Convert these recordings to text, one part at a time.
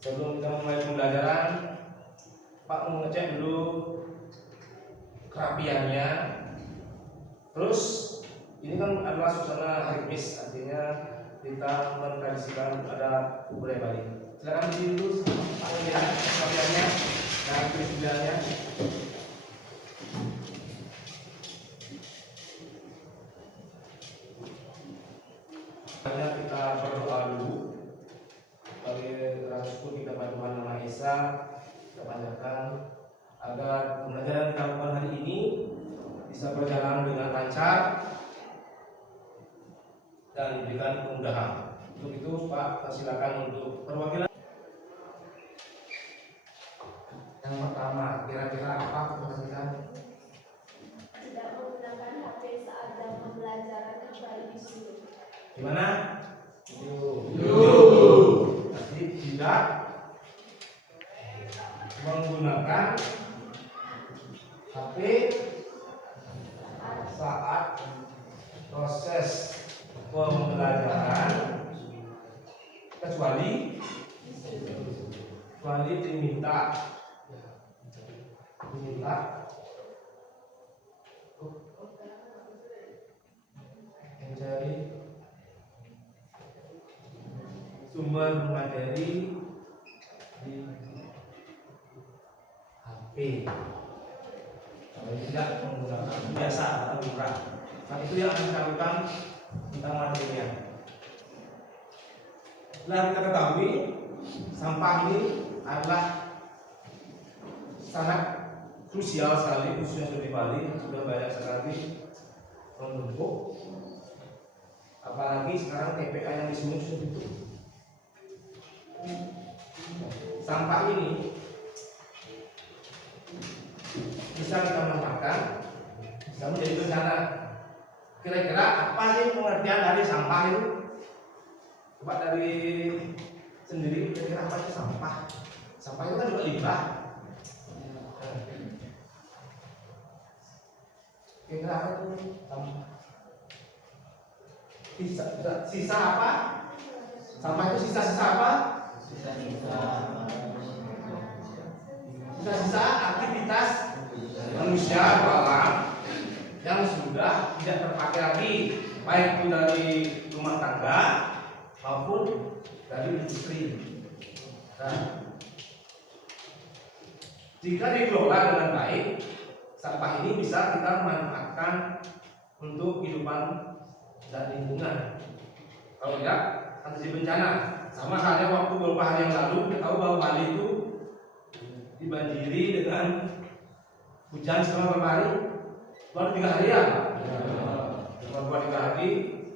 Sebelum kita mulai pembelajaran, Pak mau ngecek dulu kerapiannya. Terus ini kan adalah suasana hari Kamis, artinya kita mentradisikan ada budaya Bali. Silakan di dulu Pak lihat kerapiannya dan peristiwanya. Kita berdoa dulu. Sebagai rasa syukur kita pada Tuhan Yang Maha Esa, kita panjatkan agar pembelajaran kita lakukan hari ini bisa berjalan dengan lancar dan diberikan kemudahan. Untuk itu Pak, silakan untuk perwakilan. Yang pertama, kira-kira apa pertanyaan? Tidak menggunakan HP saat jam pembelajaran kecuali di sini. Gimana? Jadi tidak menggunakan HP saat proses pembelajaran kecuali diminta mencari sumber materi di HP. Kalau tidak menggunakan biasa atau murah, nah itu yang akan kita lakukan tentang materinya. Setelah kita ketahui sampah ini adalah sangat krusial sekali, khususnya di Bali sudah banyak sekali menumpuk, apalagi sekarang TPA yang disungut itu. Sampah ini bisa kita manfaatkan, bisa menjadi bencana. Kira-kira apa sih pengertian dari sampah itu? Coba dari sendiri, kira-kira apa sih sampah? Sampah itu kan juga limbah. Kira-kira apa itu sampah? Sisa apa? Sampah itu sisa-sisa apa? Sisa-sisa aktivitas manusia atau alam yang sudah tidak terpakai lagi, baik itu dari rumah tangga maupun dari industri. Nah, jika dikelola dengan baik, sampah ini bisa kita manfaatkan untuk kehidupan dan lingkungan. Kalau tidak, akan terjadi bencana. Sama halnya waktu beberapa hari yang lalu kita tahu bahwa Bali itu dibanjiri dengan hujan selama berapa hari? Baru 3 hari ya? Baru 3 hari,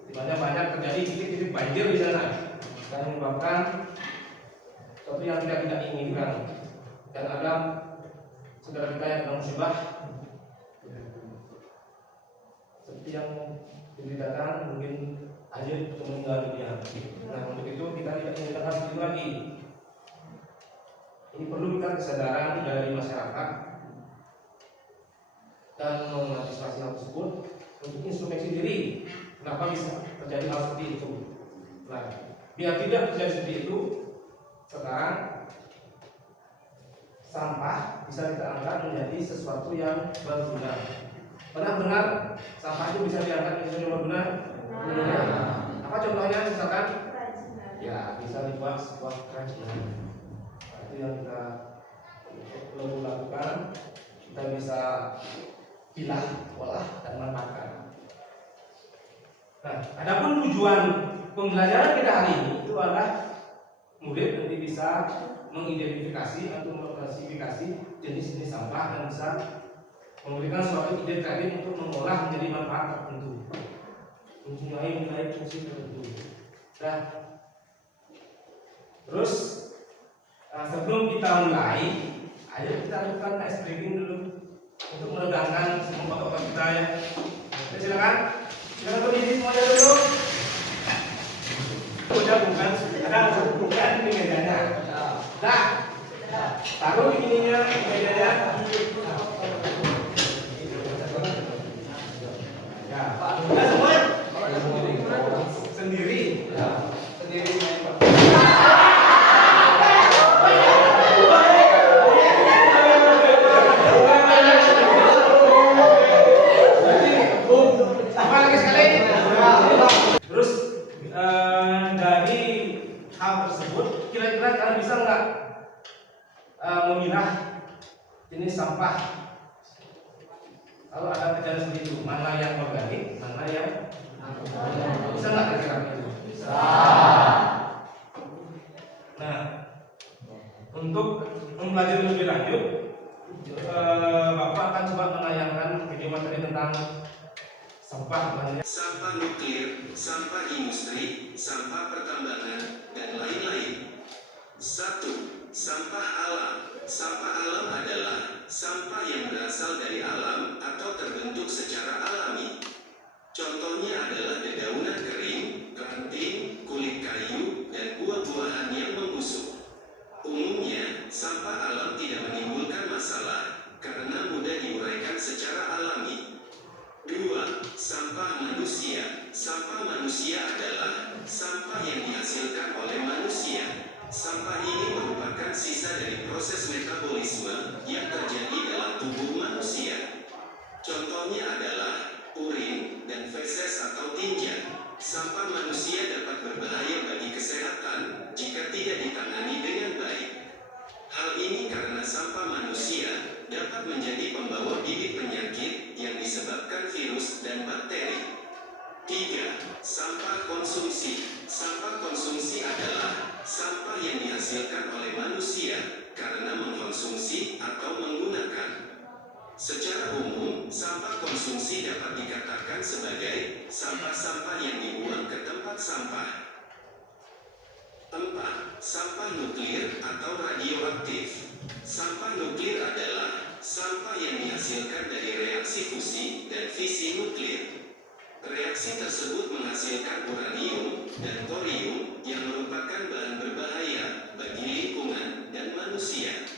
di mana banyak terjadi titik-titik banjir di sana dan menyebabkan sesuatu yang tidak inginkan. Dan ada saudara kita yang musibah seperti yang diberitakan, mungkin aja meninggal dunia. Nah, untuk itu kita tidak menceritakan seperti itu lagi. Ini perlu kita kesadaran dari masyarakat dan mengantisipasi hal tersebut untuk introspeksi diri. Kenapa bisa terjadi hal seperti itu? Nah, biar tidak terjadi seperti itu, sekarang sampah bisa kita angkat menjadi sesuatu yang berguna. Pernah dengar sampah itu bisa diangkat menjadi sesuatu yang berguna? Apa contohnya misalkan? Ya, bisa dibuat sebuah kerajinan. Itu yang kita perlu lakukan. Kita bisa pilah, olah, dan manfaatkan. Nah, adapun tujuan pembelajaran kita hari ini itu adalah murid nanti bisa mengidentifikasi atau mengklasifikasi jenis-jenis sampah dan bisa memberikan suatu ide kreatif untuk mengolah menjadi manfaat tertentu, mempunyai nilai fungsi tertentu. Nah, terus sebelum kita mulai, ayo kita lakukan ice breaking dulu untuk meregangkan semua otot kita ya. Silakan berdiri semuanya dulu. Udah bukan, bukan di mejanya. Nah, taruh ininya di mejanya. Ya, Pak. sampah. Kalau ada kejadian seperti itu, mana yang organik, mana yang bisa nggak kira-kira itu? Bisa. Nah, untuk mempelajari lebih lanjut, Bapak akan coba menayangkan video materi tentang sampah. Sampah nuklir, sampah industri, sampah pertambangan, dan lain-lain. 1. Sampah alam. Sampah alam adalah sampah yang berasal dari alam atau terbentuk secara alami. Contohnya adalah dedaunan kering, ranting, kulit kayu, dan buah-buahan yang membusuk. Umumnya, sampah alam tidak menimbulkan masalah karena mudah diuraikan secara alami. 2. Sampah manusia. Sampah manusia adalah sampah yang dihasilkan oleh manusia. Sampah ini merupakan sisa dari proses metabolisme yang terjadi dalam tubuh manusia. Contohnya adalah urin dan feses atau tinja. Sampah manusia dapat berbahaya bagi kesehatan jika tidak ditangani dengan baik. Hal ini karena sampah manusia dapat menjadi pembawa bibit penyakit yang disebabkan virus dan bakteri. 3. Sampah konsumsi. Sampah konsumsi adalah sampah yang dihasilkan oleh manusia karena mengkonsumsi atau menggunakan. Secara umum, sampah konsumsi dapat dikatakan sebagai sampah-sampah yang dibuang ke tempat sampah. 4. Sampah nuklir atau radioaktif. Sampah nuklir adalah sampah yang dihasilkan dari reaksi fusi dan fisi nuklir. Reaksi tersebut menghasilkan uranium dan thorium yang merupakan bahan berbahaya bagi lingkungan dan manusia.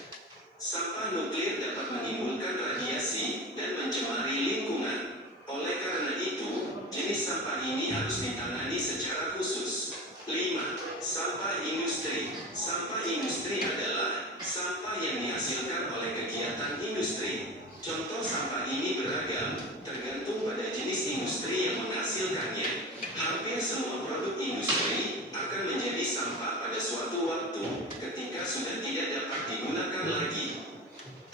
Sampah nuklir dapat menimbulkan radiasi dan mencemari lingkungan. Oleh karena itu, jenis sampah ini harus ditangani secara khusus. 5. Sampah industri. Sampah industri adalah sampah yang dihasilkan oleh kegiatan industri. Contoh sampah ini beragam, tergantung pada jenis industri yang menghasilkannya. Hampir semua produk industri akan menjadi sampah pada suatu waktu ketika sudah tidak dapat digunakan lagi.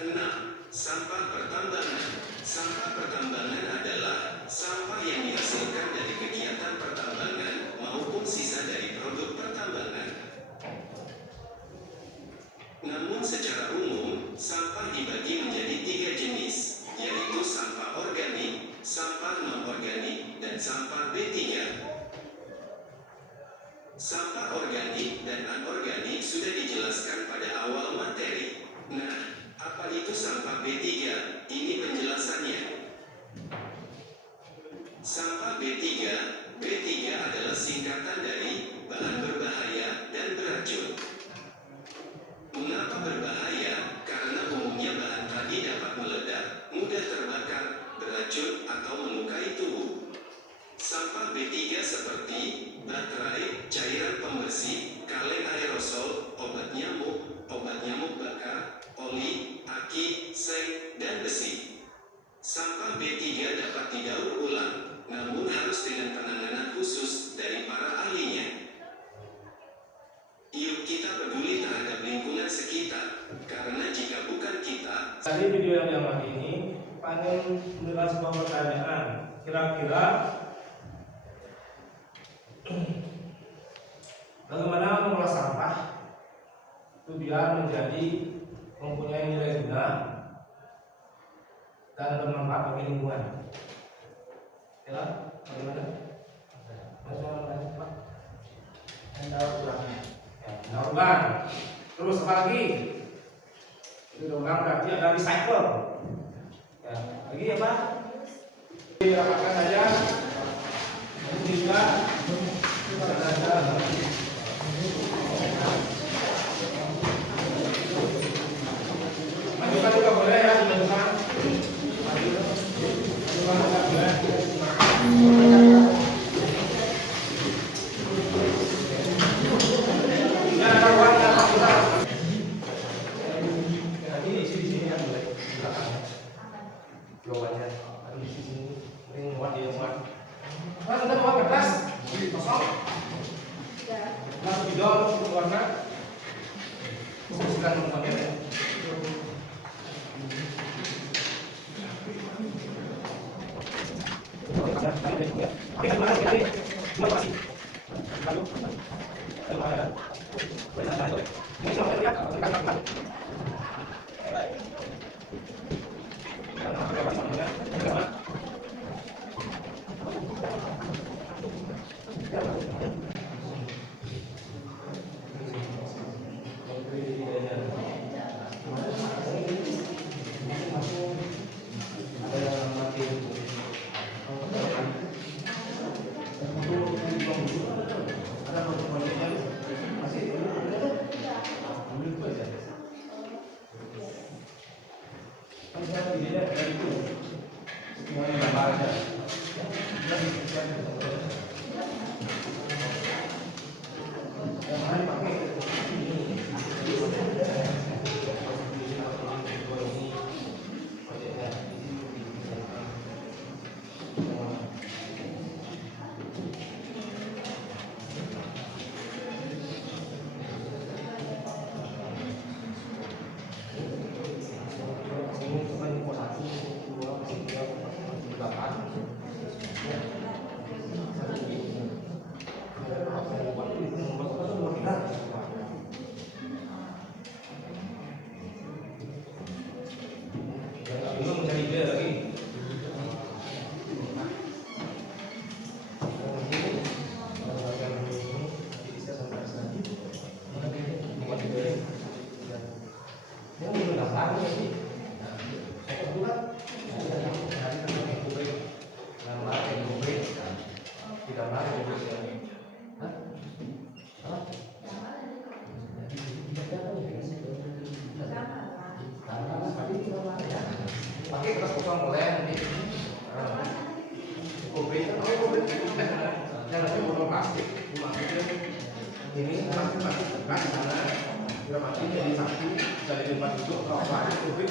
6. Sampah pertambangan. Sampah pertambangan adalah sampah yang dihasilkan dari kegiatan pertambangan maupun sisa dari produk pertambangan. Namun secara umum, sampah dibagi menjadi 3 jenis, yaitu sampah organik, sampah non-organik, dan sampah B3. Sampah organik dan anorganik sudah dijelaskan pada awal materi. Nah, apa itu sampah B3? Ini penjelasannya. Sampah B3 adalah singkatan dari bahan berbahaya dan beracun. Mengapa berbahaya? Karena umumnya bahan tadi dapat meledak, mudah terbakar, beracun, atau melukai tubuh. Sampah B3 seperti baterai, cairan pembersih, kaleng aerosol, obat nyamuk bakar, oli, aki, seng, dan besi. Sampah B3 dapat didaur ulang, namun harus dengan penanganan khusus dari para ahlinya. Yuk kita peduli terhadap lingkungan sekitar, karena jika bukan kita. Tadi video yang lama ini panel mendengar sebuah pertanyaan, kira-kira bagaimana mengolah sampah itu biar menjadi mempunyai nilai guna dan bermanfaat bagi lingkungan. Ya, bagaimana? Pak? Daur ulang. Terus apa lagi? Daur ulang berarti ada recycle. Ya, lagi apa? Dirapatkan saja. Ini juga ada. Majukan juga boleh ya, majukan. Majukan juga boleh. Warna, Pakai kertas kosong boleh nanti. Kopi, jangan pakai botol plastik. Ini plastik tekan di sana. Sudah mati jadi satu, jadi tempat duduk. Kalau plastik kopi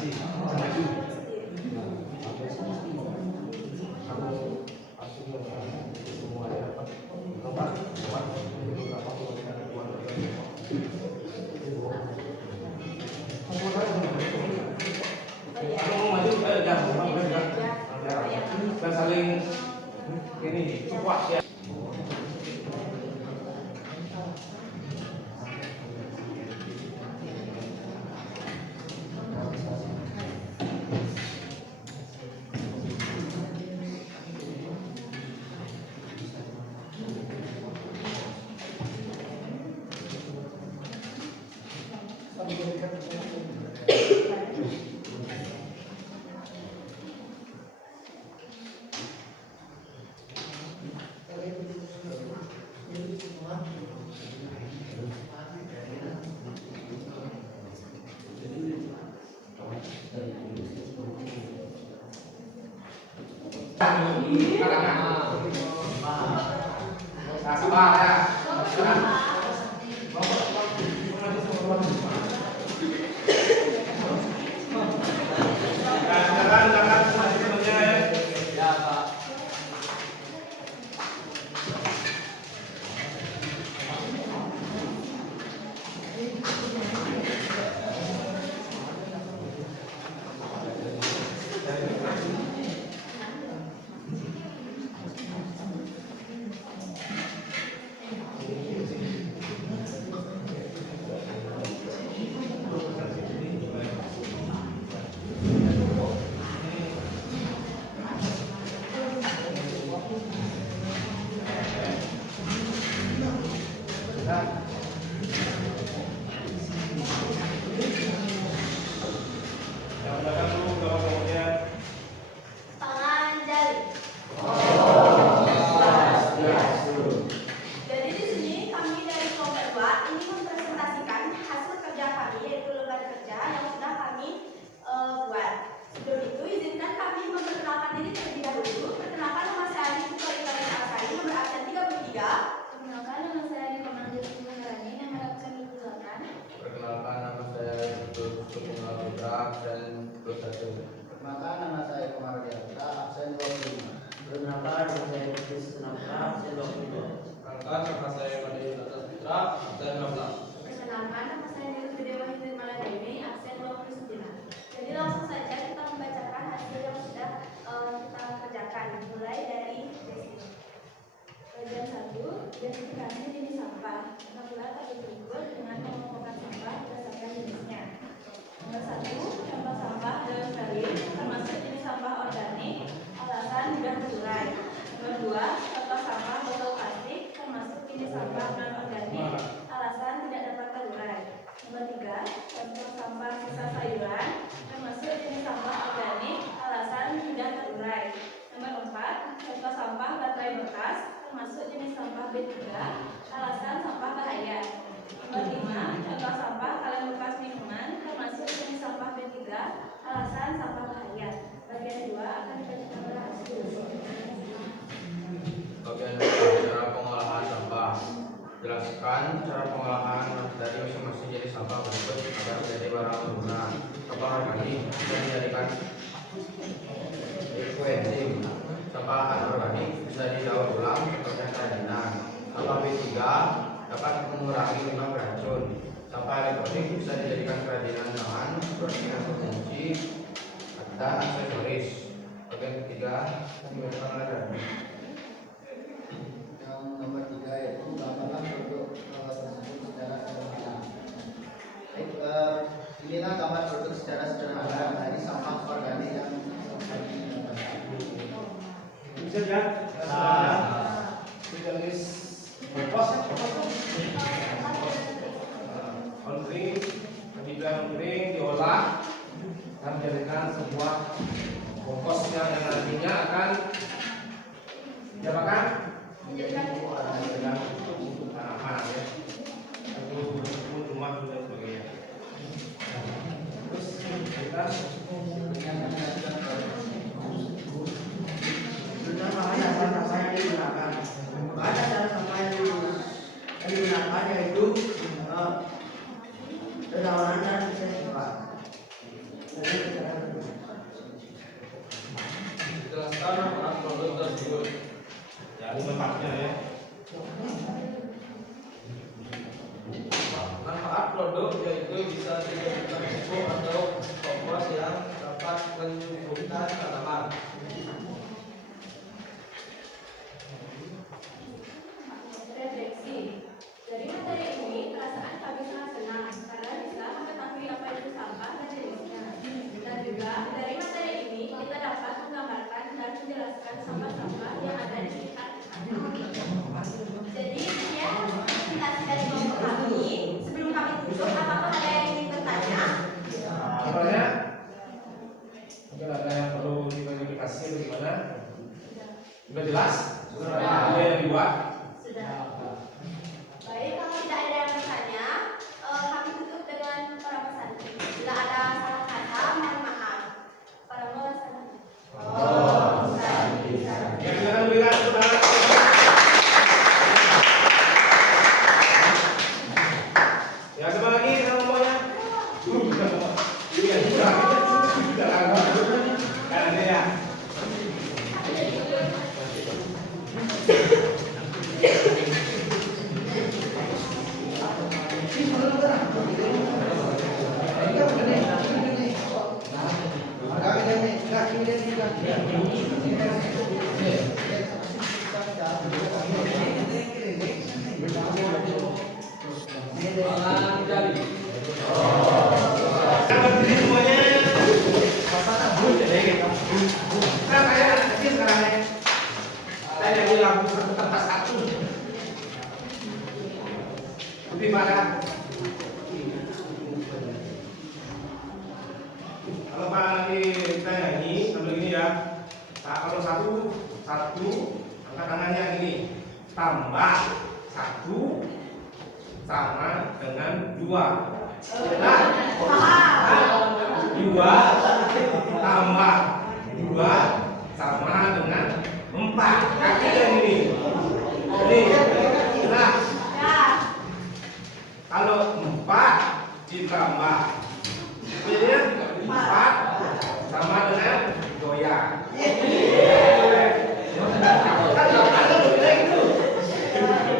kasih sama itu. Kamu pasti semua ya apa? Tempat beberapa kemudian keluar dari dan saling ini kuat ya. Sabar ya. Identifikasi jenis sampah. Apabila terkumpul dengan mengumpulkan sampah berdasarkan jenisnya. Nomor 1, contoh sampah dalam sekali, termasuk jenis sampah organik, alasan mudah terurai. Nomor 2, contoh sampah botol plastik, termasuk jenis sampah non organik, alasan tidak dapat terurai. Nomor 3, contoh sampah sisa sayuran, termasuk jenis sampah organik, alasan mudah terurai. Nomor 4, contoh sampah baterai bekas, termasuk jenis sampah B3, alasan sampah bahaya. Nomor 5, contoh sampah kaleng bekas minuman, termasuk jenis sampah B3, alasan sampah bahaya. Bagian 2 akan dibacakan berhasil. Bagian 2, cara pengolahan sampah. Jelaskan cara pengolahan dari masing-masing jenis sampah berikut agar menjadi barang berguna. Sampah organik bisa dijadikan ekoenzim. Sampah anorganik bisa didaur ulang seperti kerajinan. Sampah B3 dapat mengurangi limbah beracun. Sampah elektronik bisa dijadikan kerajinan tangan seperti untuk mencuci dan aksesoris. Bagian ketiga dibacakan oleh Rani. Yang nomor 3 yaitu gambarlah produk tersebut secara sederhana. Inilah gambar produk secara sederhana dari sampah organik yang bisa ya? Tulis on-green, kemudian on-green diolah dan menjadikan sebuah kompos yang nantinya akan diapakan? Menjadikan untuk tanaman ya, untuk rumah dan sebagainya. Terus kita sampah yang digunakan. Ada cara sampah yang digunakan yaitu pendaur dan recycling. manfaat produk tersebut. Ya, ini manfaatnya ya. Manfaat produk yaitu bisa dijadikan pupuk atau kompos yang dapat menyuburkan tanaman. Refleksi. Dari materi ini, perasaan kami sangat senang karena bisa mengetahui apa itu sampah dan jenisnya. Dan juga dari materi ini kita dapat menggambarkan dan menjelaskan sampah-sampah yang ada di sekitar kita. Jadi ya, presentasi dari kelompok kami. Sebelum kami tutup, apakah ada yang ingin bertanya? Soalnya mungkin ada yang perlu diklarifikasi atau gimana? Sudah jelas? Sudah. Ada yang dibuat? Sudah. Baik, kalau tidak ada yang bertanya, kami tutup dengan para pesan. Bila ada salah kata, mohon maaf. Para pesan. Ya, silakan berikan saudara. Ya, coba lagi kita ngomongnya. Iya, sudah. Kan ada ya. Nah, saya anak kecil sekarang ya. Saya jadi lampu satu tempat satu. Lebih parah. Kalau Pak nanti kita nyanyi sambil gini ya. Nah, kalau satu angkat tangannya gini. Tambah satu sama dengan dua. Nah, dua tambah dua sama dengan 4. Kaki yang ini. Nah, kalau 4 ditambah jadinya 4 sama dengan goyang.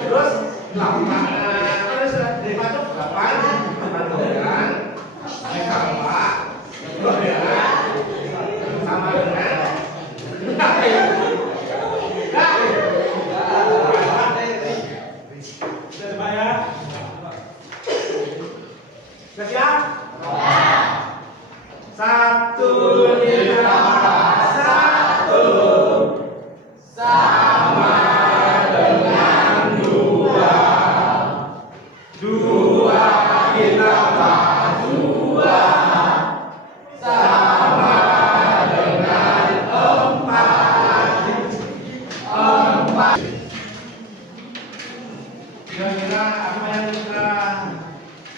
Terus 8 terus 8 goyang ditambah goyang sama dengan sudah ya? Sudah siap? Satu ditambah satu sama dengan dua. Dua ditambah dua sama dengan 4. Kira-kira apa yang kita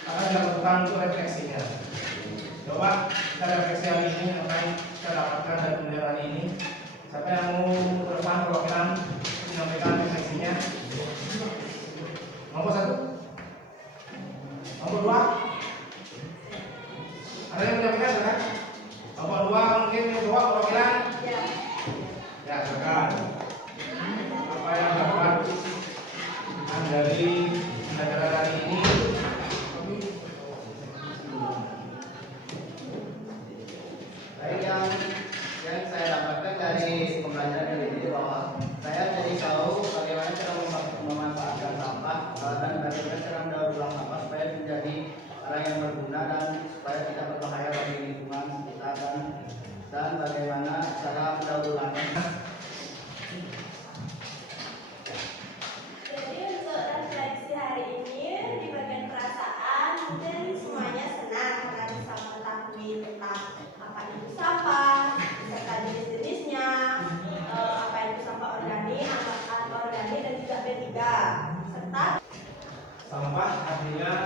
akan lakukan untuk refleksinya? Coba kita refleksi hari ini apa yang kita dapatkan dari pembelajaran hari ini. Siapa yang mau ke depan perwakilan menyampaikan refleksinya? Nomor 1, nomor 2. Ada yang menyampaikan kan? Nomor 2 mungkin yang kedua perwakilan. Ya, silakan. Apa yang dapat dari pembelajaran hari ini? Baik, yang saya dapatkan dari pembelajaran ini bahwa saya jadi tahu bagaimana cara memanfaatkan sampah dan bagaimana cara mendaur ulang sampah supaya menjadi barang yang berguna dan supaya tidak berbahaya bagi lingkungan kita dan bagaimana cara mendaur ulangnya. Jadi untuk refleksi hari ini di bagian perasaan mungkin semuanya senang karena bisa mengetahui tentang apa itu sampah, beserta jenis-jenisnya, apa itu sampah organik, anorganik dan juga B3, serta Sampah artinya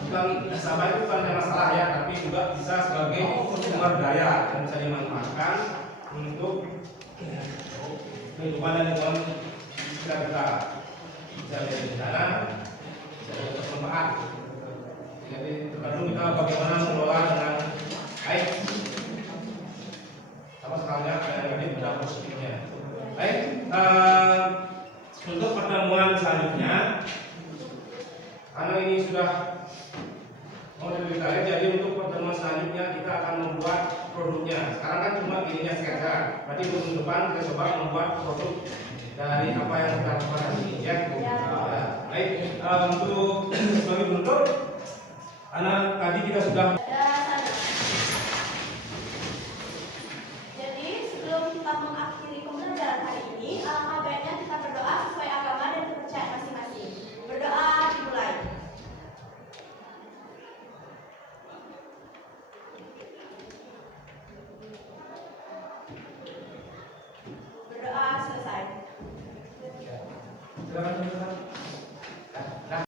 bukan sampah itu bukan hanya masalah ya, tapi juga bisa sebagai sumber daya yang bisa dimanfaatkan untuk kehidupan dan lingkungan sekitar kita. Bisa jadi bencana, bisa jadi bermanfaat. Jadi tergantung kita bagaimana mengelola dengan baik. Sama sekali ada negatif ada positifnya. produknya. Sekarang kan cuma ininya sketsa. Berarti minggu depan kita coba membuat produk dari apa yang kita lakukan hari ini ya. Ya. Baik, untuk sebagai penutup, anak tadi kita sudah Jadi sebelum kita mengakhiri pembelajaran hari ini, alangkah baiknya kita berdoa sesuai agama dan kepercayaan masing-masing. Berdoa dimulai. Berdoa selesai. silakan.